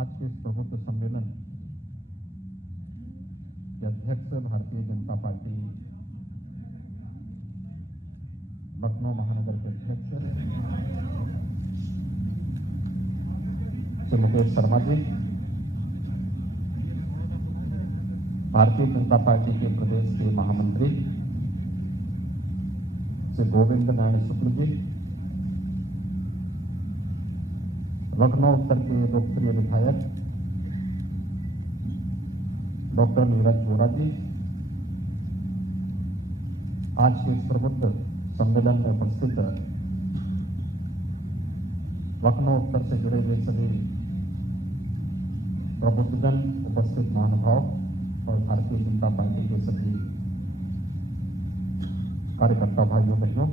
आज के इस प्रबुद्ध सम्मेलन के अध्यक्ष भारतीय जनता पार्टी लखनऊ महानगर के अध्यक्ष श्री मुकेश शर्मा जी, भारतीय जनता पार्टी के प्रदेश के महामंत्री श्री गोविंद नारायण शुक्ल जी, लखनऊ उत्तर के लोकप्रिय विधायक डॉक्टर नीरज वोरा जी, आज के इस प्रबुद्ध सम्मेलन में उपस्थित लखनऊ उत्तर से जुड़े हुए सभी प्रबुद्धजन, उपस्थित महानुभाव और भारतीय जनता पार्टी के सभी कार्यकर्ता भाइयों बहनों,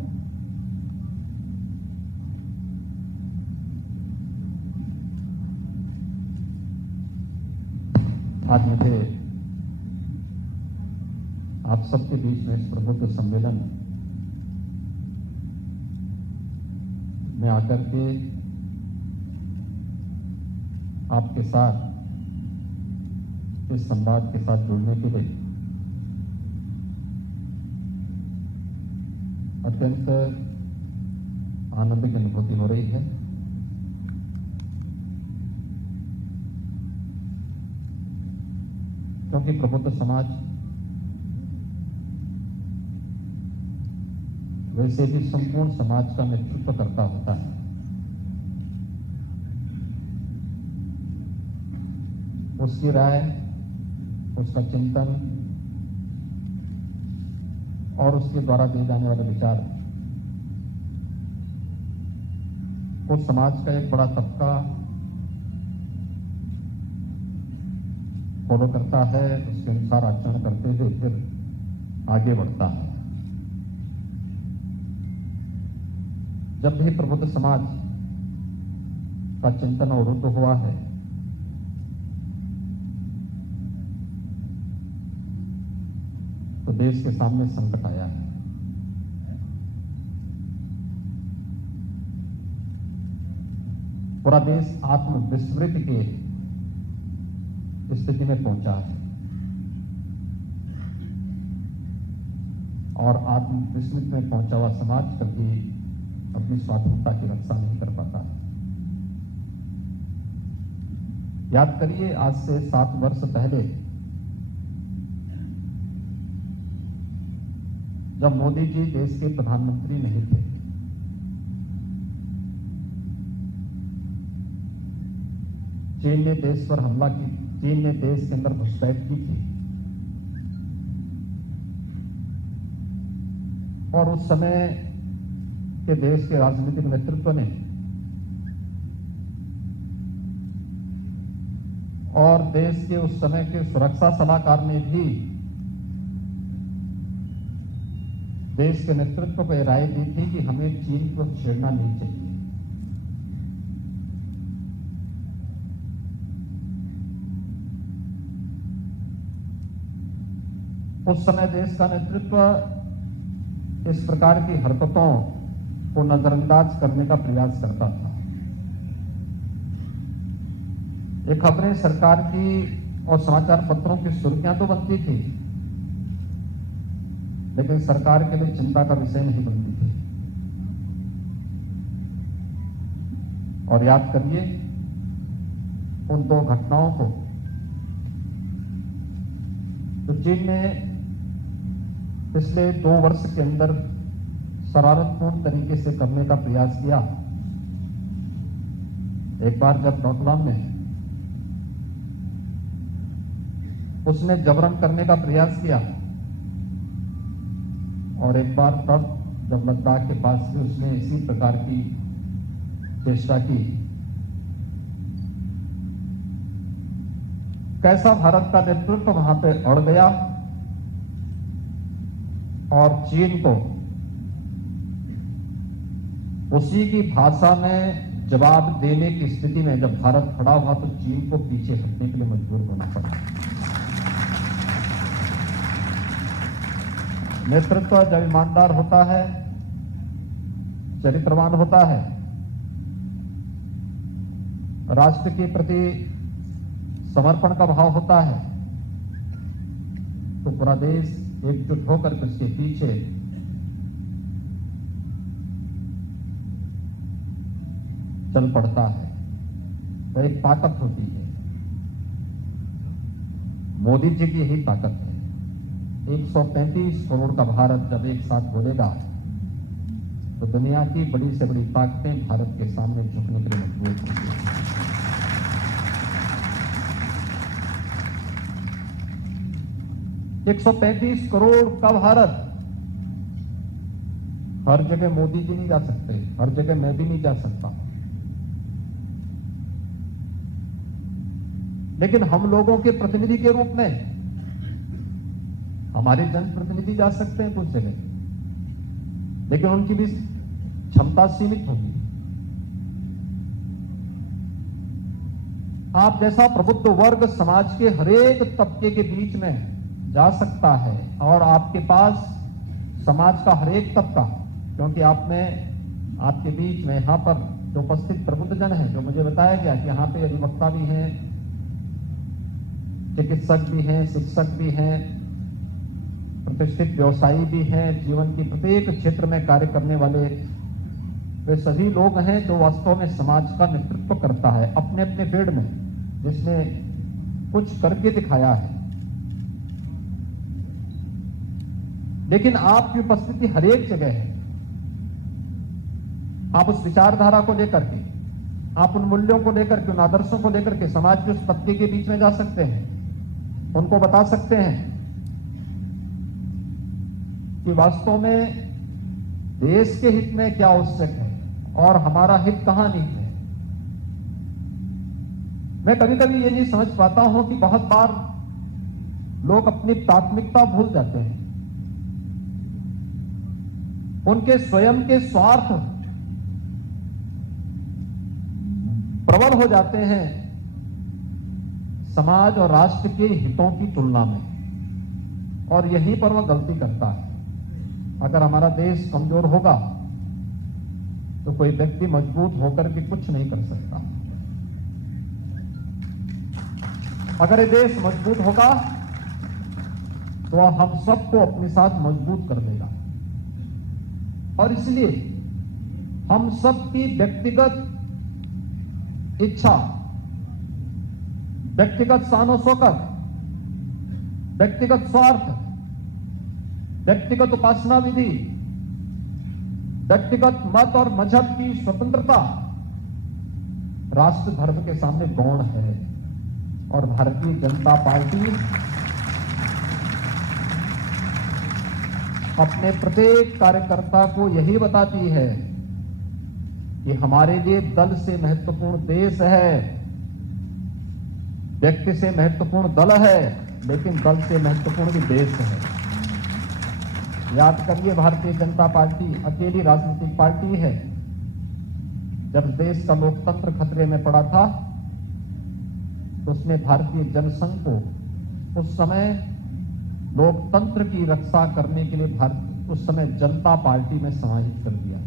आज मुझे आप सबके बीच में इस प्रबुद्ध सम्मेलन में आकर के आपके साथ इस संवाद के साथ जुड़ने के लिए अत्यंत आनंद की अनुभूति हो रही है। क्योंकि प्रबुद्ध समाज वैसे भी संपूर्ण समाज का नेतृत्व करता होता है। उसकी राय, उसका चिंतन और उसके द्वारा दिए जाने वाले विचार को समाज का एक बड़ा तबका फॉलो करता है, उसके अनुसार आचरण करते हुए फिर आगे बढ़ता है। जब भी प्रबुद्ध समाज का चिंतन अवरुद्ध हुआ है, तो देश के सामने संकट आया है। पूरा देश आत्मविस्मृति के स्थिति में पहुंचा है और आत्मविस्मृति में पहुंचा हुआ समाज कभी अपनी स्वाधीनता की रक्षा नहीं कर पाता। याद करिए, आज से 7 वर्ष पहले जब मोदी जी देश के प्रधानमंत्री नहीं थे, चीन ने देश पर हमला की, चीन ने देश के अंदर घुसपैठ की थी और उस समय के देश के राजनीतिक नेतृत्व ने और देश के उस समय के सुरक्षा सलाहकार ने भी देश के नेतृत्व को राय दी थी कि हमें चीन को छेड़ना नहीं चाहिए। उस समय देश का नेतृत्व इस प्रकार की हरकतों को नजरअंदाज करने का प्रयास करता था। ये खबरें सरकार की और समाचार पत्रों की सुर्खियां तो बनती थी, लेकिन सरकार के लिए चिंता का विषय नहीं बनती थी। और याद करिए उन 2 घटनाओं को, तो चीन ने पिछले 2 वर्ष के अंदर शरारतपूर्ण तरीके से करने का प्रयास किया। एक बार जब डोकलाम में उसने जबरन करने का प्रयास किया और एक बार तब जब लद्दाख के पास भी उसने इसी प्रकार की चेष्टा की। कैसा भारत का नेतृत्व वहां पे अड़ गया और चीन को उसी की भाषा में जवाब देने की स्थिति में जब भारत खड़ा हुआ तो चीन को पीछे हटने के लिए मजबूर होना पड़ा। नेतृत्व जब ईमानदार होता है, चरित्रवान होता है, राष्ट्र के प्रति समर्पण का भाव होता है तो पूरा देश एकजुट होकर उसके पीछे चल पड़ता है। तो एक ताकत होती है, मोदी जी की यही ताकत है। 135 करोड़ का भारत जब एक साथ बोलेगा तो दुनिया की बड़ी से बड़ी ताकतें भारत के सामने झुकने के लिए मजबूर होंगी। एक 135 करोड़ का भारत, हर जगह मोदी जी नहीं जा सकते, हर जगह मैं भी नहीं जा सकता, लेकिन हम लोगों के प्रतिनिधि के रूप में हमारे जनप्रतिनिधि जा सकते हैं कुछ जगह, लेकिन उनकी भी क्षमता सीमित होगी। आप जैसा प्रबुद्ध वर्ग समाज के हरेक तबके के बीच में जा सकता है और आपके पास समाज का हरेक तबका, क्योंकि आप में आपके बीच में यहां पर जो उपस्थित प्रबुद्ध जन है, जो मुझे बताया गया कि यहां पे अधिवक्ता भी हैं, चिकित्सक भी हैं, शिक्षक भी हैं, प्रतिष्ठित व्यवसायी भी हैं, जीवन की प्रत्येक क्षेत्र में कार्य करने वाले वे सभी लोग हैं जो वास्तव में समाज का नेतृत्व करता है अपने अपने फील्ड में, जिसने कुछ करके दिखाया है। लेकिन आपकी उपस्थिति हर एक जगह है। आप उस विचारधारा को लेकर के, आप उन मूल्यों को लेकर के, उन आदर्शों को लेकर के समाज के उस तबके के बीच में जा सकते हैं, उनको बता सकते हैं कि वास्तव में देश के हित में क्या आवश्यक है और हमारा हित कहां नहीं है। मैं कभी कभी ये नहीं समझ पाता हूं कि बहुत बार लोग अपनी प्राथमिकता भूल जाते हैं, उनके स्वयं के स्वार्थ प्रबल हो जाते हैं समाज और राष्ट्र के हितों की तुलना में, और यहीं पर वह गलती करता है। अगर हमारा देश कमजोर होगा तो कोई व्यक्ति मजबूत होकर के कुछ नहीं कर सकता। अगर ये देश मजबूत होगा तो हम सबको अपने साथ मजबूत कर देगा, और इसलिए हम सबकी व्यक्तिगत इच्छा, व्यक्तिगत शान शौकत, व्यक्तिगत स्वार्थ, व्यक्तिगत उपासना विधि, व्यक्तिगत मत और मजहब की स्वतंत्रता राष्ट्र धर्म के सामने गौण है। और भारतीय जनता पार्टी अपने प्रत्येक कार्यकर्ता को यही बताती है कि हमारे लिए दल से महत्वपूर्ण देश है, व्यक्ति से महत्वपूर्ण दल है, लेकिन दल से महत्वपूर्ण भी देश है। याद करिए, भारतीय जनता पार्टी अकेली राजनीतिक पार्टी है। जब देश का लोकतंत्र खतरे में पड़ा था तो उसने भारतीय जनसंघ को उस समय लोकतंत्र की रक्षा करने के लिए उस समय जनता पार्टी में समाहित कर दिया।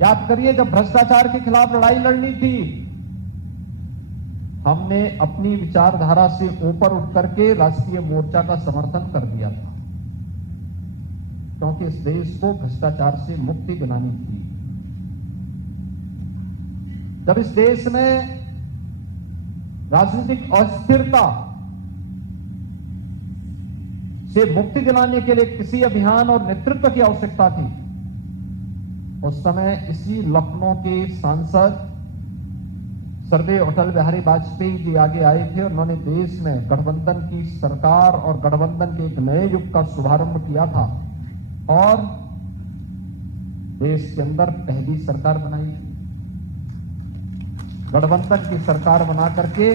याद करिए, जब भ्रष्टाचार के खिलाफ लड़ाई लड़नी थी, हमने अपनी विचारधारा से ऊपर उठ करके राष्ट्रीय मोर्चा का समर्थन कर दिया था, क्योंकि इस देश को भ्रष्टाचार से मुक्ति दिलानी थी। जब इस देश में राजनीतिक अस्थिरता से मुक्ति दिलाने के लिए किसी अभियान और नेतृत्व की आवश्यकता थी, उस समय इसी लखनऊ के सांसद स्वर्गीय अटल बिहारी वाजपेयी जी आगे आए थे और उन्होंने देश में गठबंधन की सरकार और गठबंधन के एक नए युग का शुभारंभ किया था और देश के अंदर पहली सरकार बनाई। गठबंधन की सरकार बना करके,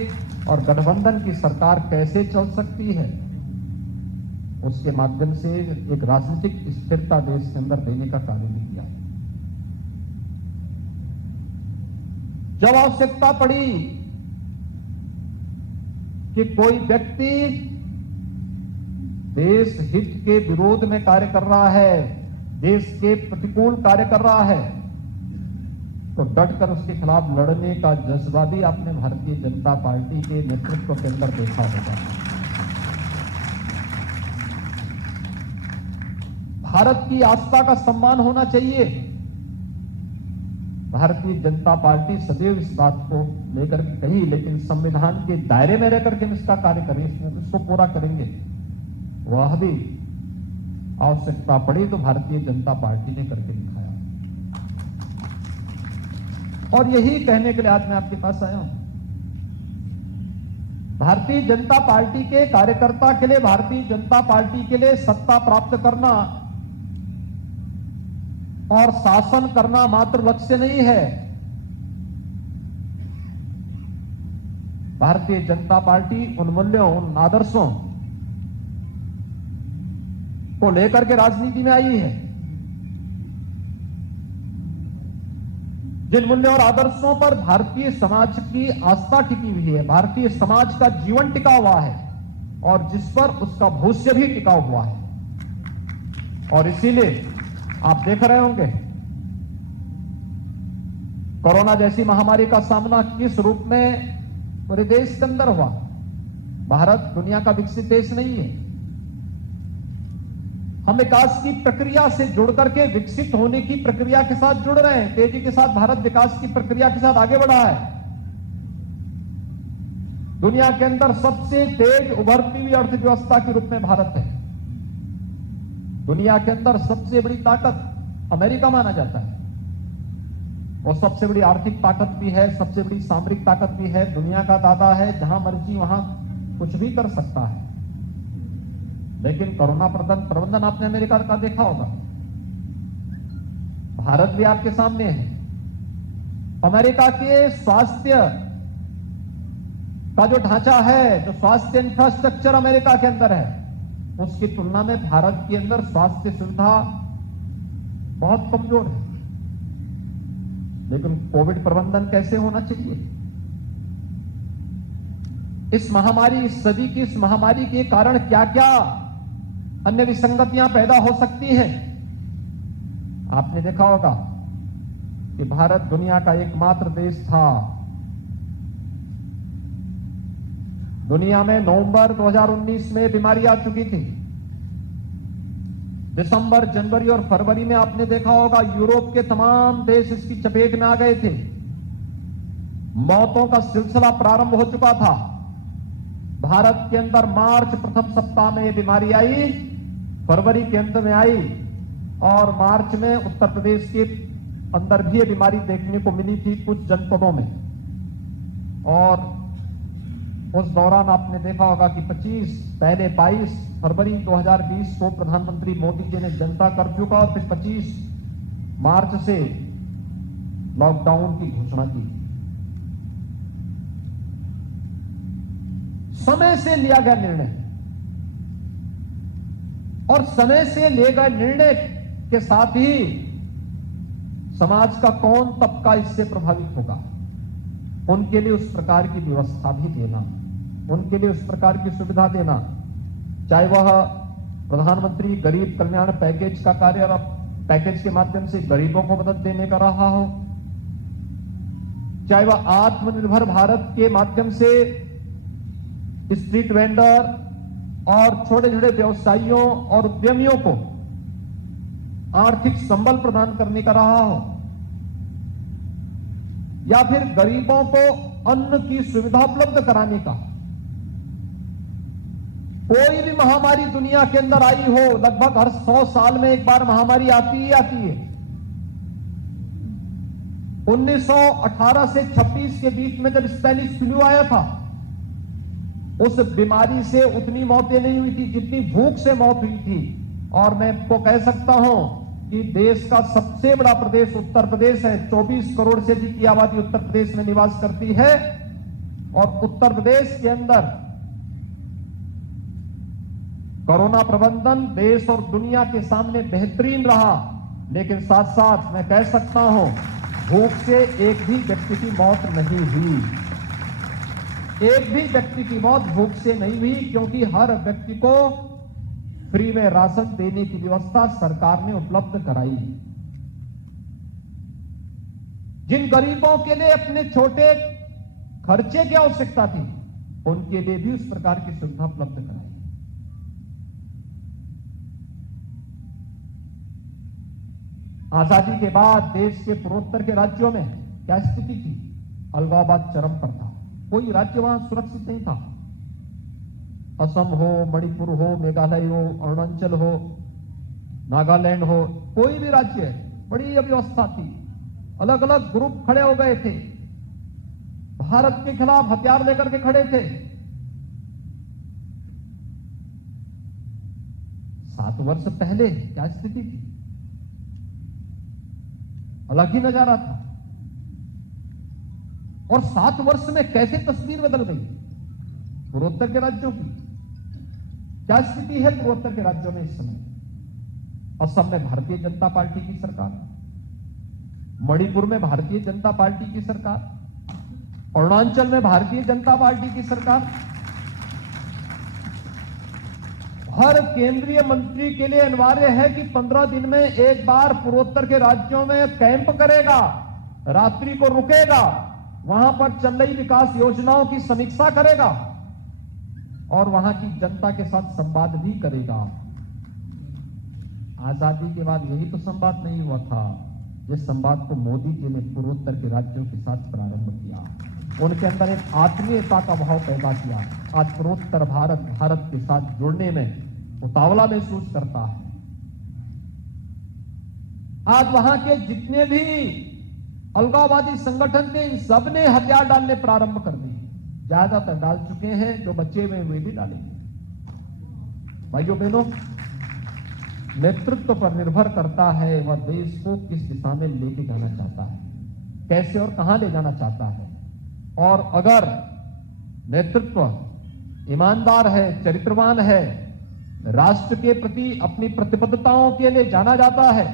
और गठबंधन की सरकार कैसे चल सकती है, उसके माध्यम से एक राजनीतिक स्थिरता देश के अंदर देने का कार्य भी किया। जब आवश्यकता पड़ी कि कोई व्यक्ति देश हित के विरोध में कार्य कर रहा है, देश के प्रतिकूल कार्य कर रहा है, तो डटकर उसके खिलाफ लड़ने का जज्बा भी आपने भारतीय जनता पार्टी के नेतृत्व के अंदर देखा होगा। भारत की आस्था का सम्मान होना चाहिए। भारतीय जनता पार्टी सदैव इस बात को लेकर के कही, लेकिन संविधान के दायरे में रहकर के हम इसका कार्य करें, इसको पूरा करेंगे। वह भी आवश्यकता पड़ी तो भारतीय जनता पार्टी ने करके दिखाया, और यही कहने के लिए आज मैं आपके पास आया हूं। भारतीय जनता पार्टी के कार्यकर्ता के लिए, भारतीय जनता पार्टी के लिए सत्ता प्राप्त करना और शासन करना मात्र लक्ष्य नहीं है। भारतीय जनता पार्टी उन मूल्यों, उन आदर्शों को लेकर के राजनीति में आई है, जिन मूल्यों और आदर्शों पर भारतीय समाज की आस्था टिकी हुई है, भारतीय समाज का जीवन टिका हुआ है, और जिस पर उसका भविष्य भी टिका हुआ है। और इसीलिए आप देख रहे होंगे कोरोना जैसी महामारी का सामना किस रूप में पूरे देश के अंदर हुआ। भारत दुनिया का विकसित देश नहीं है। हम विकास की प्रक्रिया से जुड़ करके विकसित होने की प्रक्रिया के साथ जुड़ रहे हैं। तेजी के साथ भारत विकास की प्रक्रिया के साथ आगे बढ़ा है। दुनिया के अंदर सबसे तेज उभरती हुई अर्थव्यवस्था के रूप में भारत है। दुनिया के अंदर सबसे बड़ी ताकत अमेरिका माना जाता है। वो सबसे बड़ी आर्थिक ताकत भी है, सबसे बड़ी सामरिक ताकत भी है, दुनिया का दादा है, जहां मर्जी वहां कुछ भी कर सकता है। लेकिन कोरोना प्रबंधन आपने अमेरिका का देखा होगा, भारत भी आपके सामने है। अमेरिका के स्वास्थ्य का जो ढांचा है, जो स्वास्थ्य इंफ्रास्ट्रक्चर अमेरिका के अंदर है, उसकी तुलना में भारत के अंदर स्वास्थ्य सुविधा बहुत कमजोर है। लेकिन कोविड प्रबंधन कैसे होना चाहिए? इस महामारी, इस सदी की इस महामारी के कारण क्या क्या अन्य विसंगतियां पैदा हो सकती हैं? आपने देखा होगा कि भारत दुनिया का एकमात्र देश था, दुनिया में नवंबर 2019 में बीमारी आ चुकी थी। दिसंबर, जनवरी और फरवरी में आपने देखा होगा यूरोप के तमाम देश इसकी चपेट में आ गए थे। मौतों का सिलसिला प्रारंभ हो चुका था। भारत के अंदर मार्च प्रथम सप्ताह में यह बीमारी आई, फरवरी के अंत में आई, और मार्च में उत्तर प्रदेश के अंदर भी यह बीमारी देखने को मिली थी कुछ जनपदों में। और उस दौरान आपने देखा होगा कि 22 फरवरी 2020 को प्रधानमंत्री मोदी जी ने जनता कर्फ्यू का और फिर 25 मार्च से लॉकडाउन की घोषणा की। समय से लिया गया निर्णय, और समय से लिए गए निर्णय के साथ ही समाज का कौन तबका इससे प्रभावित होगा, उनके लिए उस प्रकार की व्यवस्था भी देना, उनके लिए उस प्रकार की सुविधा देना, चाहे वह प्रधानमंत्री गरीब कल्याण पैकेज का कार्य और पैकेज के माध्यम से गरीबों को मदद देने का रहा हो, चाहे वह आत्मनिर्भर भारत के माध्यम से स्ट्रीट वेंडर और छोटे छोटे व्यवसायियों और उद्यमियों को आर्थिक संबल प्रदान करने का रहा हो, या फिर गरीबों को अन्न की सुविधा उपलब्ध कराने का। कोई भी महामारी दुनिया के अंदर आई हो, लगभग हर 100 साल में एक बार महामारी आती ही आती है। 1918 से 26 के बीच में जब स्पेनिश फ्लू आया था, उस बीमारी से उतनी मौतें नहीं हुई थी जितनी भूख से मौत हुई थी। और मैं आपको कह सकता हूं कि देश का सबसे बड़ा प्रदेश उत्तर प्रदेश है। 24 करोड़ से अधिक की आबादी उत्तर प्रदेश में निवास करती है, और उत्तर प्रदेश के अंदर कोरोना प्रबंधन देश और दुनिया के सामने बेहतरीन रहा। लेकिन साथ साथ मैं कह सकता हूं, भूख से एक भी व्यक्ति की मौत नहीं हुई। एक भी व्यक्ति की मौत भूख से नहीं हुई, क्योंकि हर व्यक्ति को फ्री में राशन देने की व्यवस्था सरकार ने उपलब्ध कराई। जिन गरीबों के लिए अपने छोटे खर्चे की आवश्यकता थी, उनके लिए भी उस प्रकार की सुविधा उपलब्ध कराई। आजादी के बाद देश के पूर्वोत्तर के राज्यों में क्या स्थिति थी? अलगाववाद चरम पर था। कोई राज्य वहां सुरक्षित नहीं था। असम हो, मणिपुर हो, मेघालय हो, अरुणाचल हो, नागालैंड हो, कोई भी राज्य, बड़ी अव्यवस्था थी। अलग अलग ग्रुप खड़े हो गए थे, भारत के खिलाफ हथियार लेकर के खड़े थे। 7 वर्ष पहले क्या स्थिति थी? अलग ही नजारा था। और 7 वर्ष में कैसे तस्वीर बदल गई पूर्वोत्तर के राज्यों की? क्या स्थिति है पूर्वोत्तर के राज्यों में इस समय? असम में भारतीय जनता पार्टी की सरकार, मणिपुर में भारतीय जनता पार्टी की सरकार, अरुणाचल में भारतीय जनता पार्टी की सरकार। हर केंद्रीय मंत्री के लिए अनिवार्य है कि 15 दिन में एक बार पूर्वोत्तर के राज्यों में कैंप करेगा, रात्रि को रुकेगा, वहां पर चल रही विकास योजनाओं की समीक्षा करेगा और वहां की जनता के साथ संवाद भी करेगा। आजादी के बाद यही तो संवाद नहीं हुआ था, जिस संवाद को मोदी जी ने पूर्वोत्तर के राज्यों के साथ प्रारंभ किया। उनके अंदर एक आत्मीयता का भाव पैदा किया। आज पूर्वोत्तर भारत के साथ जुड़ने में उतावला महसूस करता है। आज वहां के जितने भी अलगाववादी संगठन थे, इन सब ने हथियार डालने प्रारंभ कर दिए। ज्यादातर डाल चुके हैं, जो बचे हुए वे भी डालेंगे। भाइयों बहनों, नेतृत्व पर निर्भर करता है वह देश को किस दिशा में लेके जाना चाहता है, कैसे और कहां ले जाना चाहता है। और अगर नेतृत्व ईमानदार है, चरित्रवान है, राष्ट्र के प्रति अपनी प्रतिबद्धताओं के लिए जाना जाता है,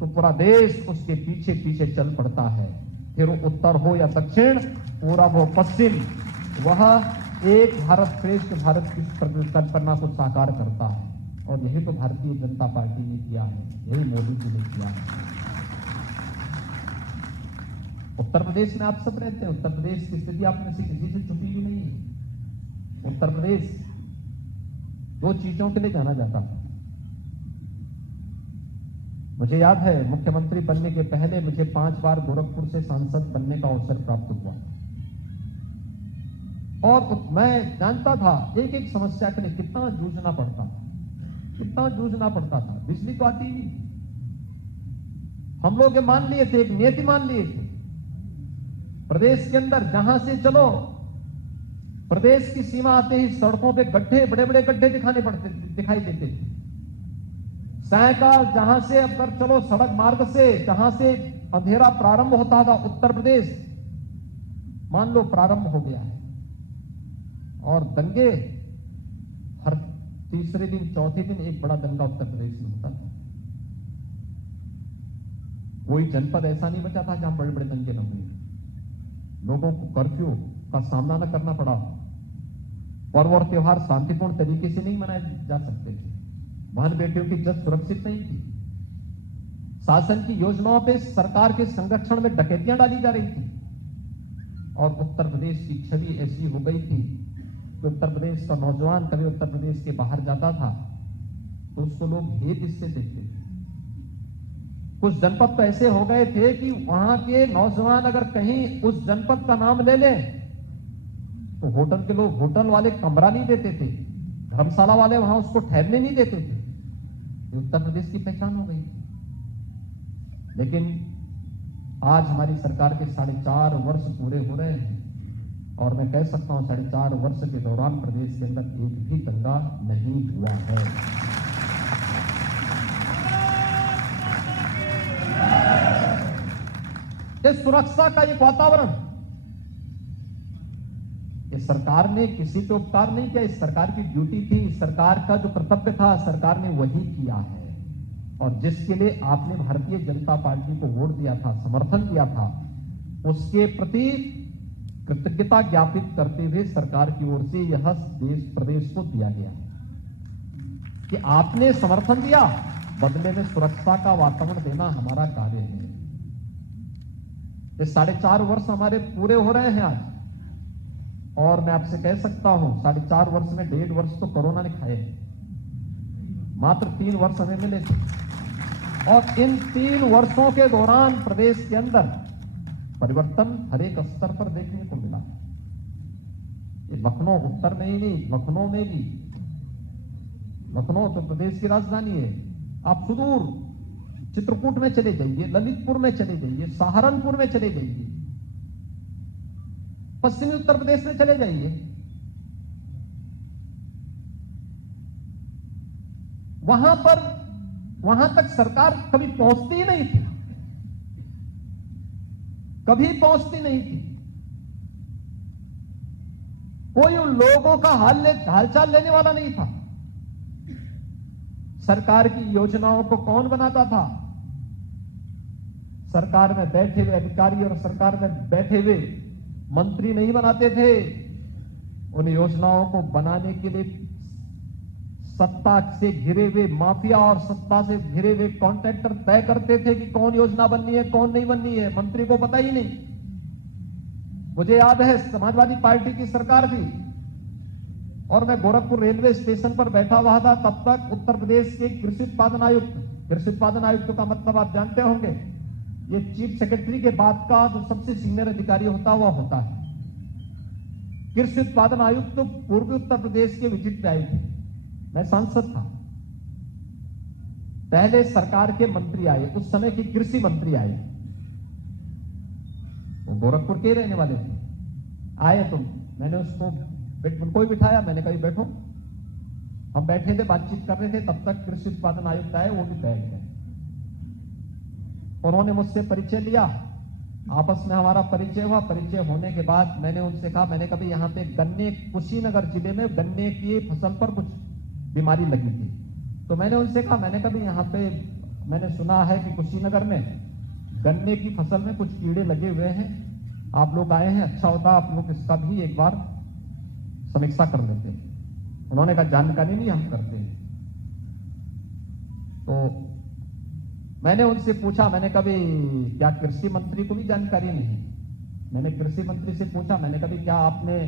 तो पूरा देश उसके पीछे पीछे चल पड़ता है। फिर वो उत्तर हो या दक्षिण, पूरब हो पश्चिम, वह एक भारत श्रेष्ठ भारत की कल्पना को साकार करता है। और यही तो भारतीय जनता पार्टी ने किया है, यही मोदी जी ने किया है। उत्तर प्रदेश में आप सब रहते हैं। उत्तर प्रदेश की स्थिति आप में से किसी से छुपी हुई नहीं है। उत्तर प्रदेश 2 चीजों के लिए जाना जाता था। मुझे याद है, मुख्यमंत्री बनने के पहले मुझे 5 बार गोरखपुर से सांसद बनने का अवसर प्राप्त हुआ और मैं जानता था एक एक समस्या के लिए कितना जूझना पड़ता था, कितना जूझना पड़ता था। बिजली तो आती ही नहीं। हम लोग ये मान लिए थे, एक नियति मान लिए थे, प्रदेश के अंदर जहां से चलो, प्रदेश की सीमा आते ही सड़कों पे गड्ढे, बड़े बड़े गड्ढे दिखाई देते थे। सायकाल जहां से अगर चलो सड़क मार्ग से, जहां से अंधेरा प्रारंभ होता था, उत्तर प्रदेश मान लो प्रारंभ हो गया है। और दंगे हर तीसरे दिन, चौथे दिन एक बड़ा दंगा उत्तर प्रदेश में होता था। कोई जनपद ऐसा नहीं बचा था जहां बड़े बड़े दंगे न हुए। लोगों को कर्फ्यू का सामना न करना पड़ा। पर्व और त्योहार शांतिपूर्ण तरीके से नहीं मनाए जा सकते थे। बहन बेटियों की इज्जत सुरक्षित नहीं थी। शासन की योजनाओं पे सरकार के संरक्षण में डकैतियां डाली जा रही थी। और उत्तर प्रदेश की छवि ऐसी हो गई थी कि उत्तर प्रदेश का नौजवान कभी उत्तर प्रदेश के बाहर जाता था तो उसको लोग भेद इससे देखते थे। कुछ जनपद तो ऐसे हो गए थे कि वहां के नौजवान अगर कहीं उस जनपद का नाम ले लें तो होटल के लोग, होटल वाले कमरा नहीं देते थे, धर्मशाला वाले वहां उसको ठहरने नहीं देते थे। ये उत्तर प्रदेश की पहचान हो गई। लेकिन आज हमारी सरकार के 4.5 वर्ष पूरे हो रहे हैं और मैं कह सकता हूं 4.5 वर्ष के दौरान प्रदेश के अंदर एक भी दंगा नहीं हुआ है। इस सुरक्षा का एक वातावरण, इस सरकार ने किसी पे उपकार नहीं किया। इस सरकार की ड्यूटी थी, इस सरकार का जो कर्तव्य था, सरकार ने वही किया है। और जिसके लिए आपने भारतीय जनता पार्टी को वोट दिया था, समर्थन दिया था, उसके प्रति कृतज्ञता ज्ञापित करते हुए सरकार की ओर से यह देश प्रदेश को दिया गया कि आपने समर्थन दिया, बदले में सुरक्षा का वातावरण देना हमारा कार्य है। ये 4.5 वर्ष हमारे पूरे हो रहे हैं आज, और मैं आपसे कह सकता हूं 4.5 वर्ष में 1.5 वर्ष तो कोरोना ने खाए, मात्र 3 वर्ष हमें मिले थे। और इन 3 वर्षों के दौरान प्रदेश के अंदर परिवर्तन हर एक स्तर पर देखने को मिला। ये लखनऊ उत्तर में ही नहीं, लखनऊ में भी, लखनऊ तो प्रदेश की राजधानी है, आप सुदूर चित्रकूट में चले जाइए, ललितपुर में चले जाइए, सहारनपुर में चले जाइए, पश्चिमी उत्तर प्रदेश में चले जाइए, वहां तक सरकार कभी पहुंचती ही नहीं थी, कभी पहुंचती नहीं थी। कोई उन लोगों का हालचाल लेने वाला नहीं था। सरकार की योजनाओं को कौन बनाता था? सरकार में बैठे हुए अधिकारी और सरकार में बैठे हुए मंत्री नहीं बनाते थे। उन योजनाओं को बनाने के लिए सत्ता से घिरे हुए माफिया और सत्ता से घिरे हुए कॉन्ट्रैक्टर तय करते थे कि कौन योजना बननी है, कौन नहीं बननी है। मंत्री को पता ही नहीं। मुझे याद है समाजवादी पार्टी की सरकार थी और मैं गोरखपुर रेलवे स्टेशन पर बैठा हुआ था। तब तक उत्तर प्रदेश के कृषि उत्पादन आयुक्त का मतलब आप जानते होंगे, ये चीफ सेक्रेटरी के बाद का जो सबसे सीनियर अधिकारी होता है। कृषि उत्पादन आयुक्त पूर्वी उत्तर प्रदेश के विजिट पे आए थे, मैं सांसद था। पहले सरकार के मंत्री आए, उस समय के कृषि मंत्री आए, वो गोरखपुर के रहने वाले थे। आए तो मैंने उनको ही बिठाया, मैंने कहा बैठो। हम बैठे थे, बातचीत कर रहे थे, तब तक कृषि उत्पादन आयुक्त आए, वो भी बैठ गए। उन्होंने मुझसे परिचय लिया, आपस में हमारा परिचय हुआ। परिचय होने के बाद मैंने उनसे कहा, मैंने कभी यहाँ पे गन्ने, कुशीनगर जिले में गन्ने की फसल पर कुछ बीमारी लगी थी, तो मैंने उनसे कहा, मैंने कभी यहाँ पे मैंने सुना है कि कुशीनगर में गन्ने की फसल में कुछ कीड़े लगे हुए हैं, आप लोग आए हैं, अच्छा होता आप लोग इसका भी एक बार समीक्षा कर लेते हैं। उन्होंने कहा जानकारी नहीं, हम करते हैं। तो मैंने उनसे पूछा, मैंने कभी क्या कृषि मंत्री को भी जानकारी नहीं? मैंने कृषि मंत्री से पूछा, मैंने कभी क्या आपने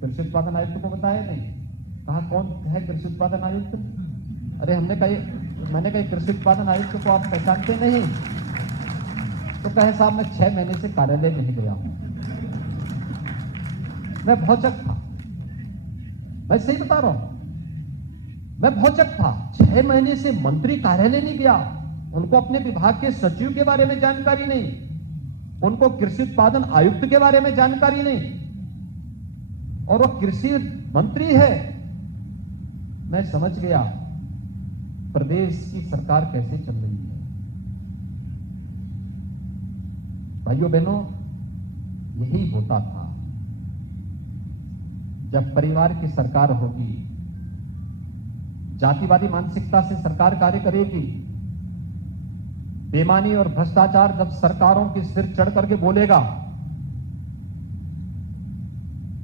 कृषि उत्पादन आयुक्त को बताया? नहीं। कहा कौन है कृषि उत्पादन आयुक्त? अरे मैंने कहा कृषि उत्पादन आयुक्त को आप पहचानते नहीं? तो कहे साहब मैं 6 महीने से कार्यालय नहीं गया हूं। मैं भौचक था, मैं सही बता रहा हूं, मैं भौचक था। 6 महीने से मंत्री कार्यालय नहीं गया, उनको अपने विभाग के सचिव के बारे में जानकारी नहीं, उनको कृषि उत्पादन आयुक्त के बारे में जानकारी नहीं, और वो कृषि मंत्री है। मैं समझ गया प्रदेश की सरकार कैसे चल रही है। भाइयों बहनों, यही होता था। जब परिवार की सरकार होगी, जातिवादी मानसिकता से सरकार कार्य करेगी, बेईमानी और भ्रष्टाचार जब सरकारों के सिर चढ़ करके बोलेगा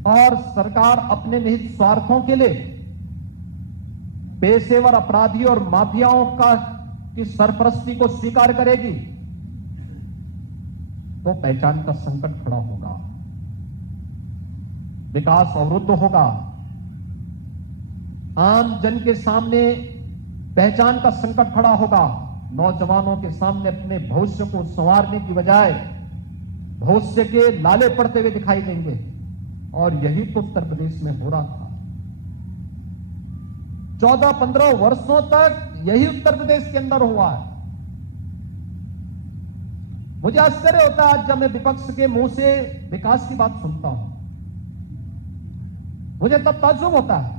और सरकार अपने निहित स्वार्थों के लिए पेशेवर अपराधी और माफियाओं की सरपरस्ती को स्वीकार करेगी, तो पहचान का संकट खड़ा होगा, विकास अवरुद्ध होगा, आम जन के सामने पहचान का संकट खड़ा होगा। नौजवानों के सामने अपने भविष्य को संवारने की बजाय भविष्य के लाले पड़ते हुए दिखाई देंगे, और यही तो उत्तर प्रदेश में हो रहा था। 14-15 वर्षों तक यही उत्तर प्रदेश के अंदर हुआ है। मुझे आश्चर्य होता है आज जब मैं विपक्ष के मुंह से विकास की बात सुनता हूं, मुझे तब ताज्जुब होता है,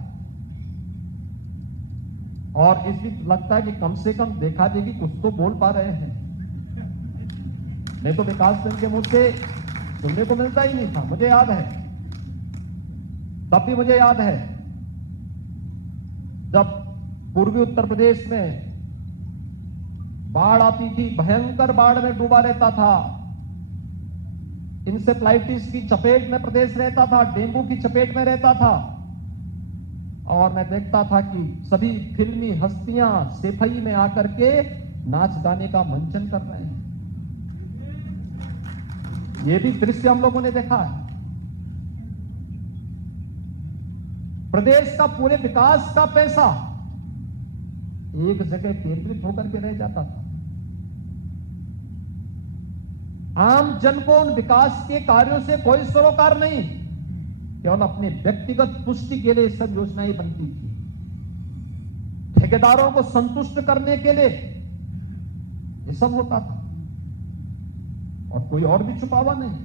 और इसलिए लगता है कि कम से कम देखा देगी कुछ तो बोल पा रहे हैं। नहीं तो विकास सिंह के मुंह से सुनने को मिलता ही नहीं था। मुझे याद है, तब भी मुझे याद है जब पूर्वी उत्तर प्रदेश में बाढ़ आती थी, भयंकर बाढ़ में डूबा रहता था, इंसेफ्लाइटिस की चपेट में प्रदेश रहता था, डेंगू की चपेट में रहता था, और मैं देखता था कि सभी फिल्मी हस्तियां सेफई में आकर के नाच गाने का मंचन कर रहे हैं। ये भी दृश्य हम लोगों ने देखा है। प्रदेश का पूरे विकास का पैसा एक जगह केंद्रित होकर के रह जाता था। आम जन को उन विकास के कार्यों से कोई सरोकार नहीं, केवल अपने व्यक्तिगत पुष्टि के लिए सब योजनाएं बनती थी। ठेकेदारों को संतुष्ट करने के लिए ये सब होता था और कोई और भी छुपावा नहीं।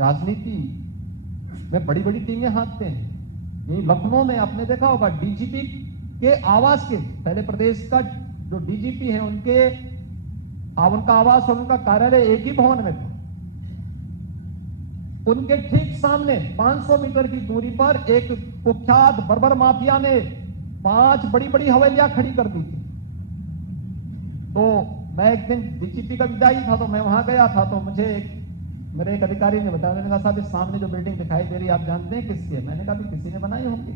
राजनीति में बड़ी बड़ी टीमें हाथते हैं। यही लखनऊ में आपने देखा होगा, डीजीपी के आवास के, पहले प्रदेश का जो डीजीपी है उनका आवास और उनका कार्यालय एक ही भवन में था। उनके ठीक सामने 500 मीटर की दूरी पर एक कुख्यात बर्बर माफिया ने 5 बड़ी बड़ी हवेलियां खड़ी कर दी थी। तो मैं एक दिन डीजीपी का विदाई था तो मैं वहां गया था, तो मुझे मेरे एक अधिकारी ने बताया, मैंने कहा साहब इस सामने जो बिल्डिंग दिखाई दे रही है आप जानते हैं किसकी है? मैंने कहा भी किसी ने बनाई होगी।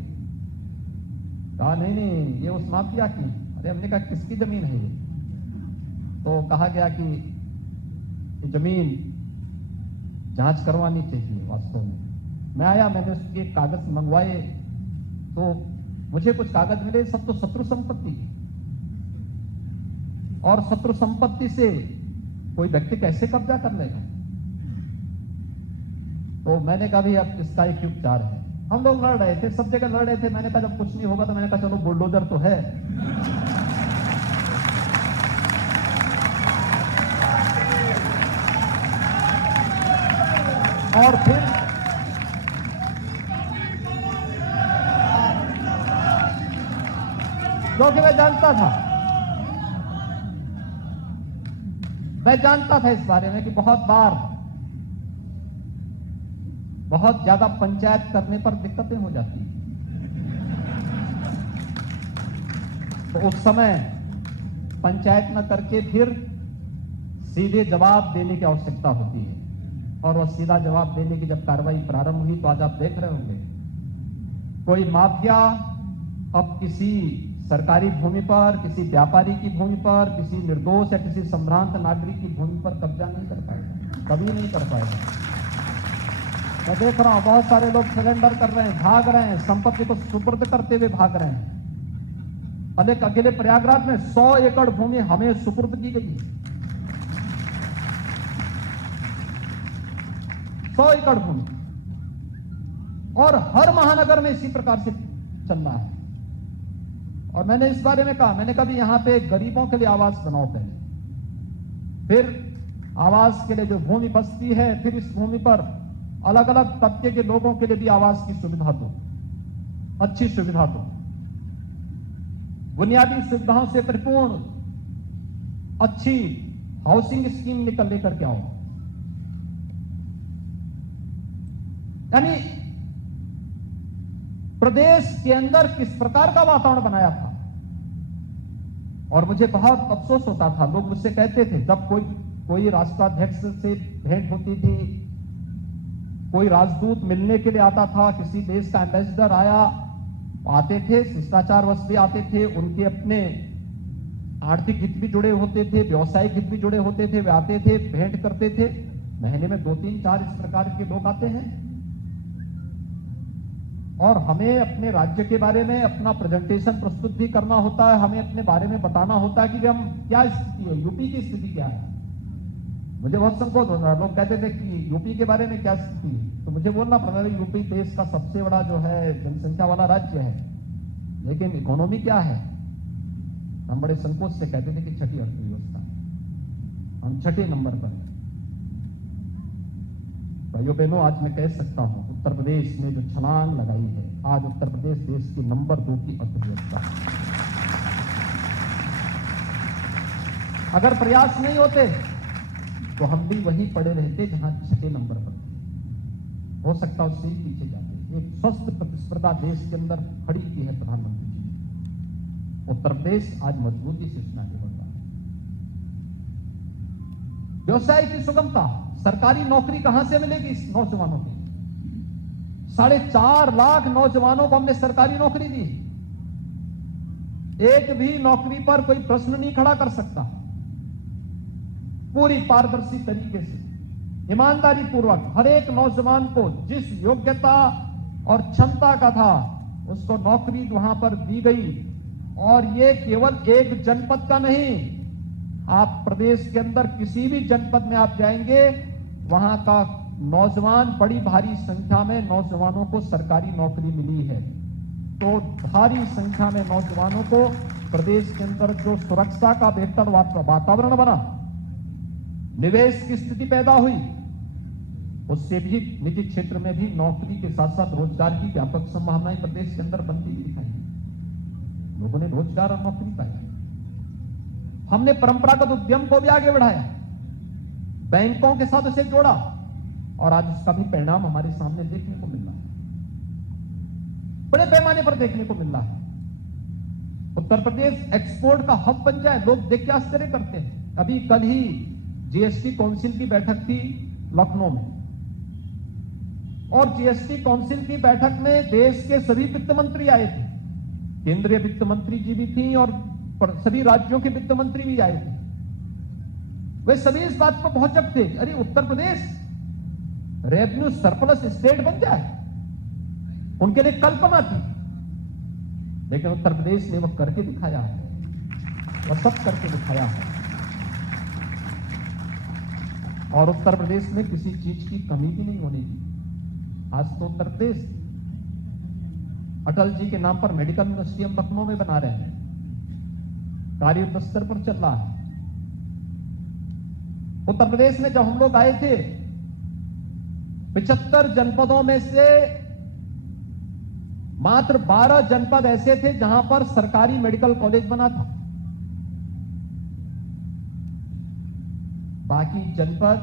कहा नहीं ये उस माफिया की। अरे हमने कहा किसकी जमीन है ये? तो कहा गया कि ये जमीन जांच करवानी चाहिए। वास्तव में मैं आया, मैंने उसके कागज मंगवाए तो मुझे कुछ कागज मिले, सब तो शत्रु संपत्ति की। और शत्रु संपत्ति से कोई व्यक्ति कैसे कब्जा कर लेगा? तो मैंने कहा भी अब इसका एक उपचार है। हम लोग लड़ रहे थे, सब जगह लड़ रहे थे। मैंने कहा जब कुछ नहीं होगा तो मैंने कहा चलो बुलडोजर तो है। और फिर क्योंकि मैं जानता था इस बारे में कि बहुत बार बहुत ज्यादा पंचायत करने पर दिक्कतें हो जाती हैं। तो उस समय पंचायत न करके फिर सीधे जवाब देने की आवश्यकता होती है। और वह सीधा जवाब देने की जब कार्रवाई प्रारंभ हुई तो आज आप देख रहे होंगे कोई माफिया अब किसी सरकारी भूमि पर, किसी व्यापारी की भूमि पर, किसी निर्दोष या किसी संभ्रांत नागरिक की भूमि पर कब्जा नहीं कर पाएगा, कभी नहीं कर पाएगा। मैं देख रहा हूं बहुत सारे लोग सरेंडर कर रहे हैं, भाग रहे हैं, संपत्ति को सुपुर्द करते हुए भाग रहे हैं। अकेले प्रयागराज में 100 एकड़ भूमि हमें सुपुर्द की गई है। 100 एकड़ भूमि, और हर महानगर में इसी प्रकार से चल रहा है। और मैंने इस बारे में कहा, मैंने कभी यहां पे गरीबों के लिए आवास बनाओ पहले, फिर आवास के लिए जो भूमि बचती है फिर इस भूमि पर अलग अलग तबके के लोगों के लिए भी आवास की सुविधा दो, अच्छी सुविधा दो, बुनियादी सुविधाओं से परिपूर्ण अच्छी हाउसिंग स्कीम निकल लेकर के आओ। यानी प्रदेश के अंदर किस प्रकार का वातावरण बनाया था। और मुझे बहुत अफसोस होता था, लोग मुझसे कहते थे जब कोई राष्ट्राध्यक्ष से भेंट होती थी, कोई राजदूत मिलने के लिए आता था, किसी देश का एम्बेसडर आते थे, शिष्टाचारवश भी आते थे, उनके अपने आर्थिक हित भी जुड़े होते थे, व्यवसायिक हित भी जुड़े होते थे, वे आते थे, भेंट करते थे। महीने में 2-3-4 इस प्रकार के लोग आते हैं और हमें अपने राज्य के बारे में अपना प्रेजेंटेशन प्रस्तुत भी करना होता है, हमें अपने बारे में बताना होता है कि हम क्या स्थिति है, यूपी की स्थिति क्या है। मुझे बहुत संकोच हो रहा, लोग कहते थे कि यूपी के बारे में क्या स्थिति है, तो मुझे बोलना पड़ रहा है यूपी देश का सबसे बड़ा जो है जनसंख्या वाला राज्य है, लेकिन इकोनॉमी क्या है। हम बड़े संकोच से कहते थे कि छठी अर्थव्यवस्था, हम छठे नंबर पर हैं। भाइयों बहनों, आज मैं कह सकता हूं उत्तर प्रदेश ने जो छलांग लगाई है, आज उत्तर प्रदेश देश की नंबर 2 की अर्थव्यवस्था है। अगर प्रयास नहीं होते तो हम भी वहीं पड़े रहते जहां छठे नंबर पर थे, हो सकता उससे ही पीछे जाते। एक स्वस्थ प्रतिस्पर्धा देश के अंदर खड़ी की है प्रधानमंत्री जी ने। उत्तर प्रदेश आज मजबूती से इसमें आगे बढ़ रहा है। व्यवसाय की सुगमता, सरकारी नौकरी कहां से मिलेगी इस नौजवानों की? 4.5 लाख नौजवानों को हमने सरकारी नौकरी दी। एक भी नौकरी पर कोई प्रश्न नहीं खड़ा कर सकता। पूरी पारदर्शी तरीके से, ईमानदारी पूर्वक हर एक नौजवान को जिस योग्यता और क्षमता का था उसको नौकरी वहां पर दी गई। और ये केवल एक जनपद का नहीं, आप प्रदेश के अंदर किसी भी जनपद में आप जाएंगे, वहां का नौजवान, बड़ी भारी संख्या में नौजवानों को सरकारी नौकरी मिली है। तो भारी संख्या में नौजवानों को प्रदेश के अंदर जो सुरक्षा का बेहतर वातावरण बना, निवेश की स्थिति पैदा हुई, उससे भी निजी क्षेत्र में भी नौकरी के साथ साथ रोजगार की व्यापक संभावनाएं प्रदेश के अंदर बनती हुई दिखाई। लोगों ने रोजगार और नौकरी पाई। हमने परंपरागत उद्यम को भी आगे बढ़ाया, बैंकों के साथ उसे जोड़ा, और आज उसका भी परिणाम हमारे सामने देखने को मिल रहा है, बड़े पैमाने पर देखने को मिल रहा है। उत्तर प्रदेश एक्सपोर्ट का हब बन जाए, लोग देख के आश्चर्य करते हैं। अभी कल ही जीएसटी काउंसिल की बैठक थी लखनऊ में, और जीएसटी काउंसिल की बैठक में देश के सभी वित्त मंत्री आए थे, केंद्रीय वित्त मंत्री जी भी थी और सभी राज्यों के वित्त मंत्री भी आए थे। वे सभी इस बात पर बहुत जब थे, अरे Uttar Pradesh revenue surplus state बन जाए, उनके लिए कल्पना थी, लेकिन उत्तर प्रदेश ने वह करके दिखाया है, वह सब करके दिखाया है। और उत्तर प्रदेश में किसी चीज की कमी भी नहीं होने दी। आज तो उत्तर प्रदेश अटल जी के नाम पर मेडिकल यूनिवर्सिटी हम लखनऊ में बना रहे हैं, कार्य युद्ध स्तर पर चल रहा है। उत्तर प्रदेश में जब हम लोग आए थे, 75 जनपदों में से मात्र 12 जनपद ऐसे थे जहां पर सरकारी मेडिकल कॉलेज बना था। बाकी जनपद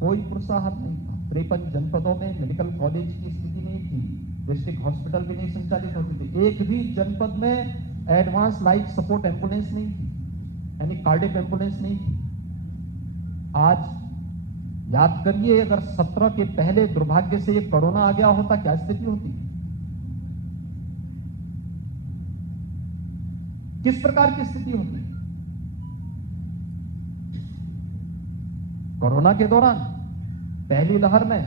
कोई प्रोत्साहन नहीं था। 53 जनपदों में मेडिकल कॉलेज की स्थिति नहीं थी, डिस्ट्रिक्ट हॉस्पिटल भी नहीं संचालित होते थे, एक भी जनपद में एडवांस लाइफ सपोर्ट एम्बुलेंस नहीं थी, यानी कार्डियक एम्बुलेंस नहीं थी। आज याद करिए, अगर 17 के पहले दुर्भाग्य से ये कोरोना आ गया होता, क्या स्थिति होती, किस प्रकार की स्थिति होती। कोरोना के दौरान पहली लहर में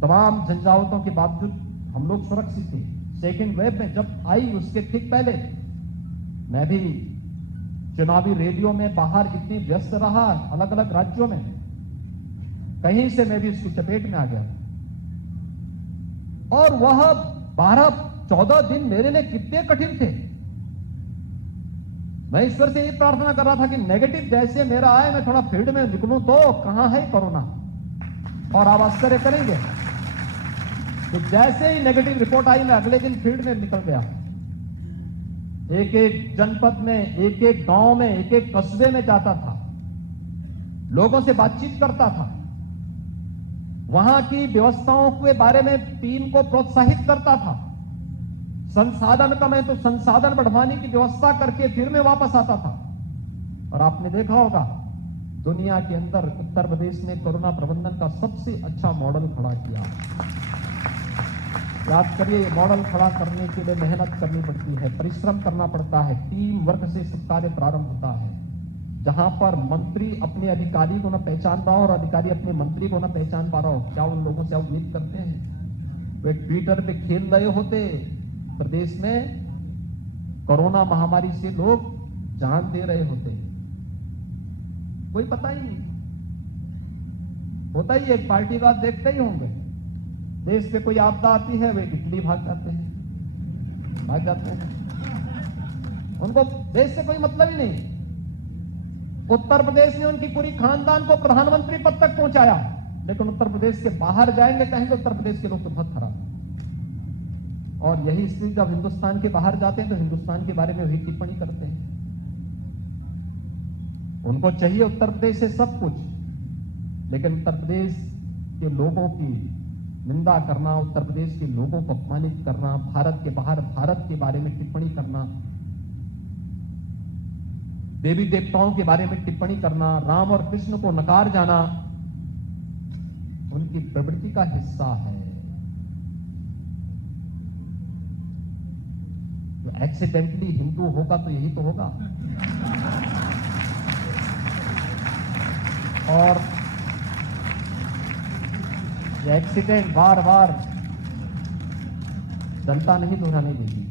तमाम झंझावतों के बावजूद हम लोग सुरक्षित थे। सेकेंड वेव में जब आई, उसके ठीक पहले मैं भी चुनावी रैलियों में बाहर इतनी व्यस्त रहा, अलग अलग राज्यों में, कहीं से मैं भी इसकी चपेट में आ गया। और वह 12-14 दिन मेरे लिए कितने कठिन थे। मैं ईश्वर से ये प्रार्थना कर रहा था कि नेगेटिव जैसे मेरा आए, मैं थोड़ा फील्ड में निकलूं तो कहां है कोरोना। और आप आश्चर्य करेंगे कि जैसे ही नेगेटिव रिपोर्ट आई, मैं अगले दिन फील्ड में निकल गया। एक एक जनपद में, एक एक गांव में, एक एक कस्बे में जाता था, लोगों से बातचीत करता था, वहां की व्यवस्थाओं के बारे में टीम को प्रोत्साहित करता था। संसाधन कम है तो संसाधन बढ़वाने की व्यवस्था करके फिर मैं वापस आता था। और आपने देखा होगा, दुनिया के अंदर उत्तर प्रदेश ने कोरोना प्रबंधन का सबसे अच्छा मॉडल खड़ा किया। याद करिए, मॉडल खड़ा करने के लिए मेहनत करनी पड़ती है, परिश्रम करना पड़ता है, टीम वर्क से सब कार्य प्रारंभ होता है। जहां पर मंत्री अपने अधिकारी को न पहचान रहा हो और अधिकारी अपने मंत्री को न पहचान पा रहा हो, क्या उन लोगों से आप उम्मीद करते हैं वे ट्विटर पे खेल रहे होते? प्रदेश में कोरोना महामारी से लोग जान दे रहे होते, कोई पता ही नहीं होता। ही एक पार्टी का देखते ही होंगे, देश पे कोई आपदा आती है, वे इटली भाग जाते हैं, उनको देश से कोई मतलब ही नहीं। उत्तर प्रदेश ने उनकी पूरी खानदान को प्रधानमंत्री पद तक पहुंचाया, लेकिन उत्तर प्रदेश के बाहर जाएंगे, कहेंगे उत्तर प्रदेश के लोग तो बहुत खराब। और यही स्थिति जब हिंदुस्तान के बाहर जाते हैं तो हिंदुस्तान के बारे में वही टिप्पणी करते हैं। उनको चाहिए उत्तर प्रदेश से सब कुछ, लेकिन उत्तर प्रदेश के लोगों की निंदा करना, उत्तर प्रदेश के लोगों को अपमानित करना, भारत के बाहर भारत के बारे में टिप्पणी करना, देवी देवताओं के बारे में टिप्पणी करना, राम और कृष्ण को नकार जाना, उनकी प्रवृत्ति का हिस्सा है। तो एक्सीडेंटली हिंदू होगा तो यही तो होगा। और ये एक्सीडेंट बार बार जनता नहीं दोहराने देगी।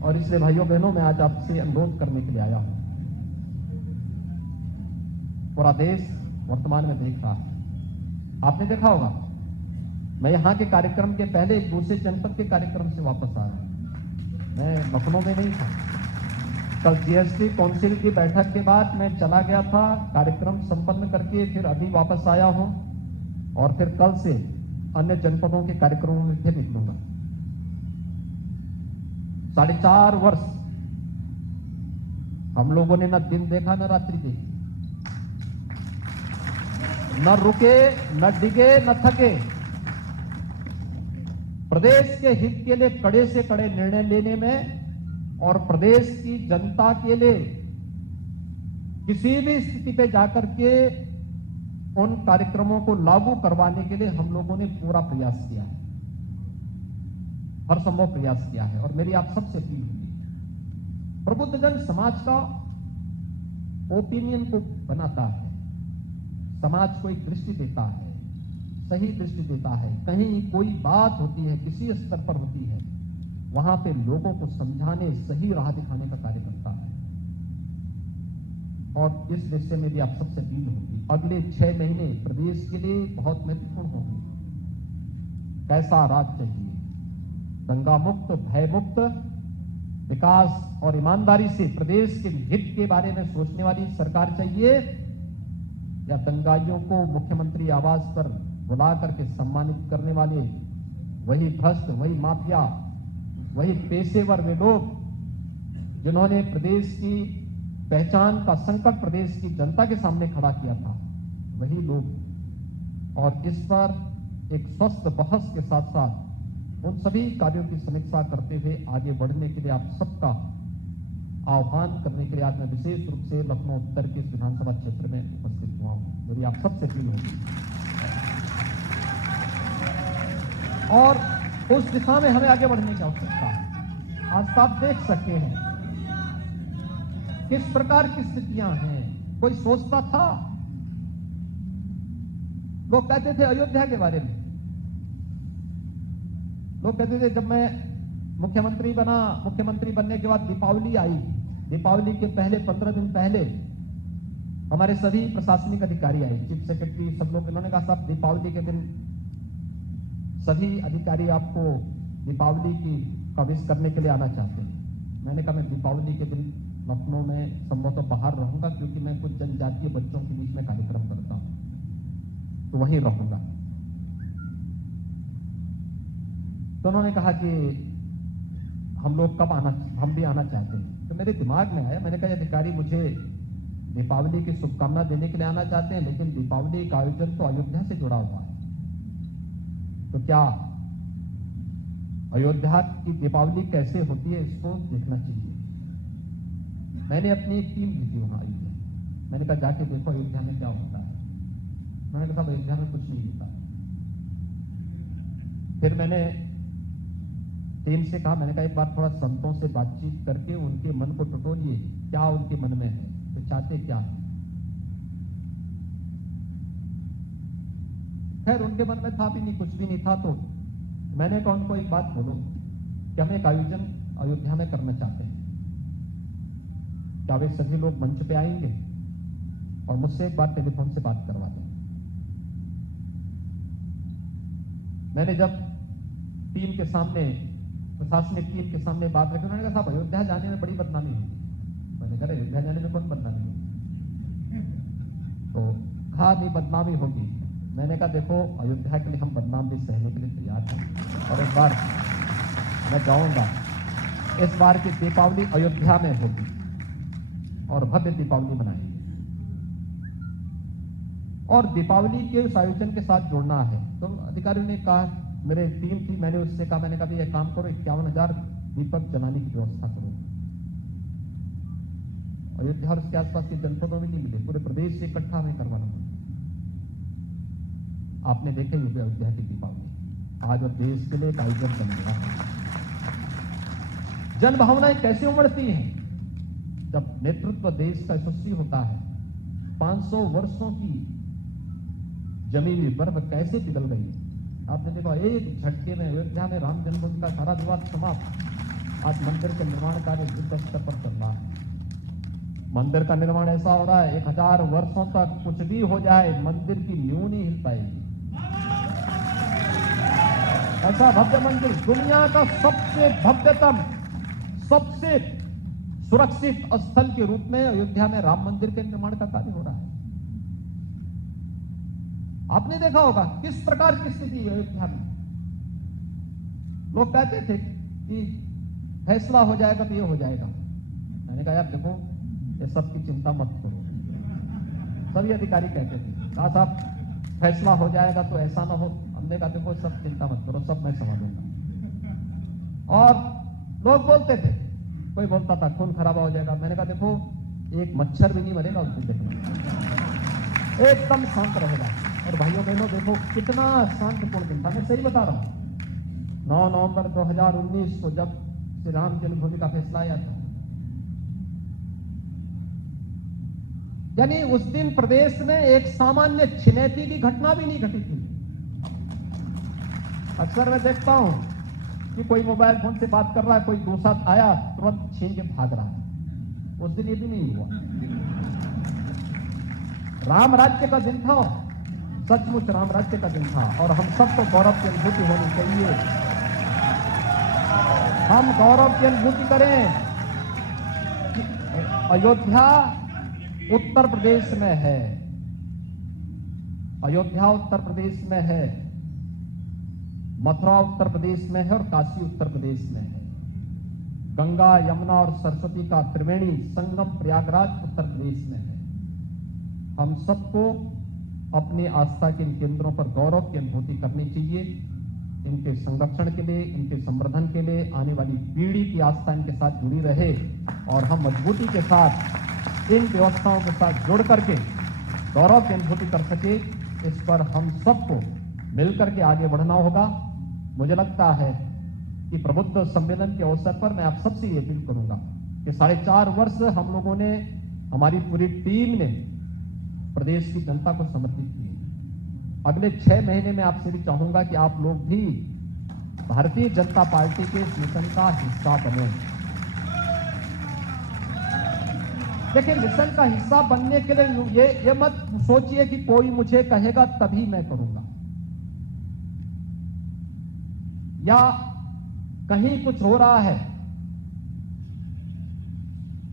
और इसलिए भाइयों बहनों, मैं आज आपसे अनुरोध करने के लिए आया हूं। पूरा देश वर्तमान में देख रहा है, आपने देखा होगा। मैं यहां के कार्यक्रम के पहले एक दूसरे जनपद के कार्यक्रम से वापस आ रहा हूं। मैं लखनऊ में नहीं था। कल जीएसटी काउंसिल की बैठक के बाद मैं चला गया था, कार्यक्रम संपन्न करके फिर अभी वापस आया हूं और फिर कल से अन्य जनपदों के कार्यक्रमों में फिर निकलूंगा। 4.5 वर्ष हम लोगों ने न दिन देखा न रात्रि देखी, न रुके न डिगे न थके। प्रदेश के हित के लिए कड़े से कड़े निर्णय लेने में और प्रदेश की जनता के लिए किसी भी स्थिति पे जाकर के उन कार्यक्रमों को लागू करवाने के लिए हम लोगों ने पूरा प्रयास किया है, हर संभव प्रयास किया है। और मेरी आप सबसे अपील होगी, प्रबुद्धजन समाज का ओपिनियन को बनाता है, समाज को एक दृष्टि देता है, सही दृष्टि देता है। कहीं कोई बात होती है, किसी स्तर पर होती है, वहां पे लोगों को समझाने, सही राह दिखाने का कार्य करता है। और इस विषय में भी आप सबसे अपील होगी, अगले 6 महीने प्रदेश के लिए बहुत महत्वपूर्ण होंगे। कैसा राज चाहिए? दंगा मुक्त, भय मुक्त, विकास और ईमानदारी से प्रदेश के हित के बारे में सोचने वाली सरकार चाहिए, या दंगाइयों को मुख्यमंत्री आवास पर बुला करके सम्मानित करने वाले वही भ्रष्ट, वही माफिया, वही पेशेवर वे लोग जिन्होंने प्रदेश की पहचान का संकट प्रदेश की जनता के सामने खड़ा किया था, वही लोग। और इस पर एक स्वस्थ बहस के साथ साथ उन सभी कार्यों की समीक्षा करते हुए आगे बढ़ने के लिए आप सबका आह्वान करने के लिए आज मैं विशेष रूप से लखनऊ उत्तर के इस विधानसभा क्षेत्र में उपस्थित हुआ हूं। मेरी आप सबसे अपील होगी और उस दिशा में हमें आगे बढ़ने की आवश्यकता है। आज आप देख सकते हैं किस प्रकार की स्थितियां हैं। कोई सोचता था? लोग कहते थे अयोध्या के बारे में, लोग कहते थे, जब मैं मुख्यमंत्री बना, मुख्यमंत्री बनने के बाद दीपावली आई, दीपावली के पहले 15 दिन पहले हमारे सभी प्रशासनिक अधिकारी आए, चीफ सेक्रेटरी, सब लोग। इन्होंने कहा साहब दीपावली के दिन सभी अधिकारी आपको दीपावली की कविश करने के लिए आना चाहते हैं। मैंने कहा मैं दीपावली के दिन लखनऊ में संभवतः बाहर रहूंगा, क्योंकि मैं कुछ जनजातीय बच्चों के बीच में कार्यक्रम करता हूं, तो वहीं रहूंगा। तो उन्होंने कहा कि हम लोग कब आना, हम भी आना चाहते हैं। तो मेरे दिमाग में आया, मैंने कहा अधिकारी मुझे दीपावली की शुभकामना देने के लिए आना चाहते हैं, लेकिन दीपावली का आयोजन तो अयोध्या से जुड़ा हुआ है, तो क्या अयोध्या की दीपावली कैसे होती है इसको देखना चाहिए। मैंने अपनी एक टीम भेजी वहां अयोध्या। मैंने कहा जाके देखो अयोध्या में क्या होता है। उन्होंने कहा अयोध्या में कुछ नहीं होता। फिर मैंने टीम से कहा, मैंने कहा एक बार थोड़ा संतों से बातचीत करके उनके मन को टटोलिए, क्या उनके मन में है, तो चाहते क्या है। खैर उनके मन में था भी नहीं, कुछ भी नहीं था। तो मैंने कहा उनको एक बात बोलो कि हम एक आयोजन अयोध्या में करना चाहते हैं, क्या वे सभी लोग मंच पे आएंगे और मुझसे एक बार टेलीफोन से बात करवा दें। मैंने जब टीम के सामने, प्रशासनिक टीम के सामने बात रखी, उन्होंने कहा साहब अयोध्या जाने में बड़ी बदनामी होगी। मैंने कहा अयोध्या जाने में कौन बदनामी होगी? तो कहा नहीं बदनामी होगी। मैंने कहा देखो अयोध्या के लिए हम बदनाम भी सहने के लिए तैयार हैं, और इस बार मैं जाऊंगा। इस बार की दीपावली अयोध्या में होगी और भव्य दीपावली मनाएंगे। और दीपावली के उस आयोजन के साथ जुड़ना है। तो अधिकारियों ने कहा, मेरे टीम थी, मैंने उससे कहा, मैंने कहा एक काम करो 51,000 दीपक जलाने की व्यवस्था करो। अयोध्या और उसके आसपास के जनपदों में नहीं मिले, पूरे प्रदेश से इकट्ठा हमें करवाना पड़ा। आपने देखे ही अयोध्या की दीपावली आज और देश के लिए एक आयोजन बन गया है। जन भावनाएं कैसे उमड़ती हैं जब नेतृत्व देश का यशस्वी होता है, 500 वर्षों की जमी हुई बर्फ कैसे पिघल गई। आपने देखा एक झटके में अयोध्या में राम जन्मभूमि का सारा विवाद समाप्त। आज मंदिर के निर्माण कार्य युद्ध स्तर पर चल रहा है। मंदिर का निर्माण ऐसा हो रहा है 1000 वर्षों तक कुछ भी हो जाए मंदिर की नींव नहीं हिल पाएगी। ऐसा भव्य मंदिर, दुनिया का सबसे भव्यतम, सबसे सुरक्षित स्थल के रूप में अयोध्या में राम मंदिर के निर्माण का कार्य हो रहा है। आपने देखा होगा किस प्रकार की स्थिति है अयोध्या में। लोग कहते थे कि फैसला हो जाएगा तो ये हो जाएगा। मैंने कहा यार देखो ये सब की चिंता मत करो। सभी अधिकारी कहते थे कहा साहब फैसला हो जाएगा तो ऐसा ना हो। हमने कहा देखो सब चिंता मत करो, सब मैं संभालूंगा। और लोग बोलते थे, कोई बोलता था खून खराबा हो जाएगा। मैंने कहा देखो एक मच्छर भी नहीं मरेगा उस दिन, देखना एकदम शांत रहेगा। और भाइयों बहनों देखो कितना शांतिपूर्ण दिन था। मैं सही बता रहा हूं। 9 नवंबर 2019 को जब श्री राम जन्मभूमि का फैसला आया था, यानी उस दिन प्रदेश में एक सामान्य छिनैती की घटना भी नहीं घटी थी। अक्सर मैं देखता हूं कि कोई मोबाइल फोन से बात कर रहा है, कोई दूसरा आया तुरंत छीन के भाग रहा है। उस दिन ये भी नहीं हुआ। राम राज्य का दिन था, सचमुच राम राज्य का दिन था। और हम सबको गौरव की अनुभूति होनी चाहिए। हम गौरव की अनुभूति करें कि अयोध्या उत्तर प्रदेश में है। अयोध्या उत्तर प्रदेश में है, मथुरा उत्तर प्रदेश में है और काशी उत्तर प्रदेश में है। गंगा, यमुना और सरस्वती का त्रिवेणी संगम प्रयागराज उत्तर प्रदेश में है। हम सबको अपनी आस्था के इन केंद्रों पर गौरव की अनुभूति करनी चाहिए। इनके संरक्षण के लिए, इनके संवर्धन के लिए आने वाली पीढ़ी की आस्था इनके साथ जुड़ी रहे और हम मजबूती के साथ इन व्यवस्थाओं के साथ जुड़ करके गौरव की अनुभूति कर सके। इस पर हम सबको मिलकर के आगे बढ़ना होगा। मुझे लगता है कि प्रबुद्ध सम्मेलन के अवसर पर मैं आप सबसे ये अपील करूंगा कि 4.5 वर्ष हम लोगों ने, हमारी पूरी टीम ने प्रदेश की जनता को समर्पित किए। अगले 6 महीने में आपसे भी चाहूंगा कि आप लोग भी भारतीय जनता पार्टी के इस मिशन का हिस्सा बने। देखिए मिशन का हिस्सा बनने के लिए ये मत सोचिए कि कोई मुझे कहेगा तभी मैं करूंगा, या कहीं कुछ हो रहा है,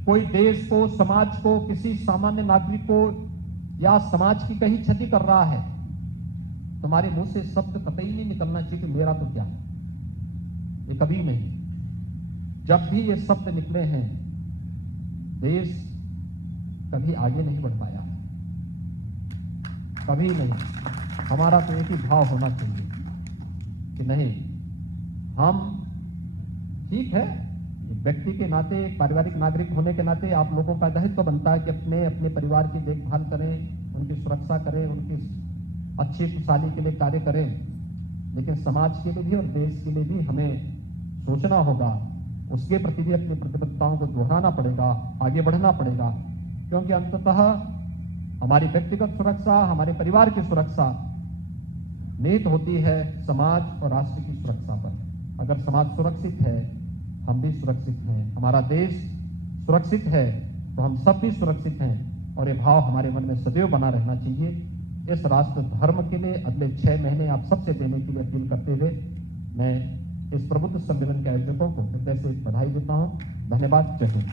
कोई देश को, समाज को, किसी सामान्य नागरिक को या समाज की कहीं क्षति कर रहा है, तुम्हारे मुंह से शब्द कतई नहीं निकलना चाहिए कि मेरा तो क्या है। ये कभी नहीं। जब भी ये शब्द निकले हैं, देश कभी आगे नहीं बढ़ पाया, कभी नहीं। हमारा तो एक ही भाव होना चाहिए कि नहीं, हम ठीक है, व्यक्ति के नाते, पारिवारिक नागरिक होने के नाते आप लोगों का दायित्व बनता है कि अपने परिवार की देखभाल करें, उनकी सुरक्षा करें, उनकी अच्छी खुशहाली के लिए कार्य करें। लेकिन समाज के लिए भी और देश के लिए भी हमें सोचना होगा, उसके प्रति भी अपनी प्रतिबद्धताओं को दोहराना पड़ेगा, आगे बढ़ना पड़ेगा। क्योंकि अंततः हमारी व्यक्तिगत सुरक्षा, हमारे परिवार की सुरक्षा निहित होती है समाज और राष्ट्र की सुरक्षा पर। अगर समाज सुरक्षित है, हम भी सुरक्षित हैं, हमारा देश सुरक्षित है तो हम सब भी सुरक्षित हैं। और ये भाव हमारे मन में सदैव बना रहना चाहिए। इस राष्ट्र धर्म के लिए अगले 6 महीने आप सबसे देने की अपील करते हुए मैं इस प्रबुद्ध सम्मेलन के आयोजकों को हृदय से बधाई देता हूं। धन्यवाद। जय हिंद।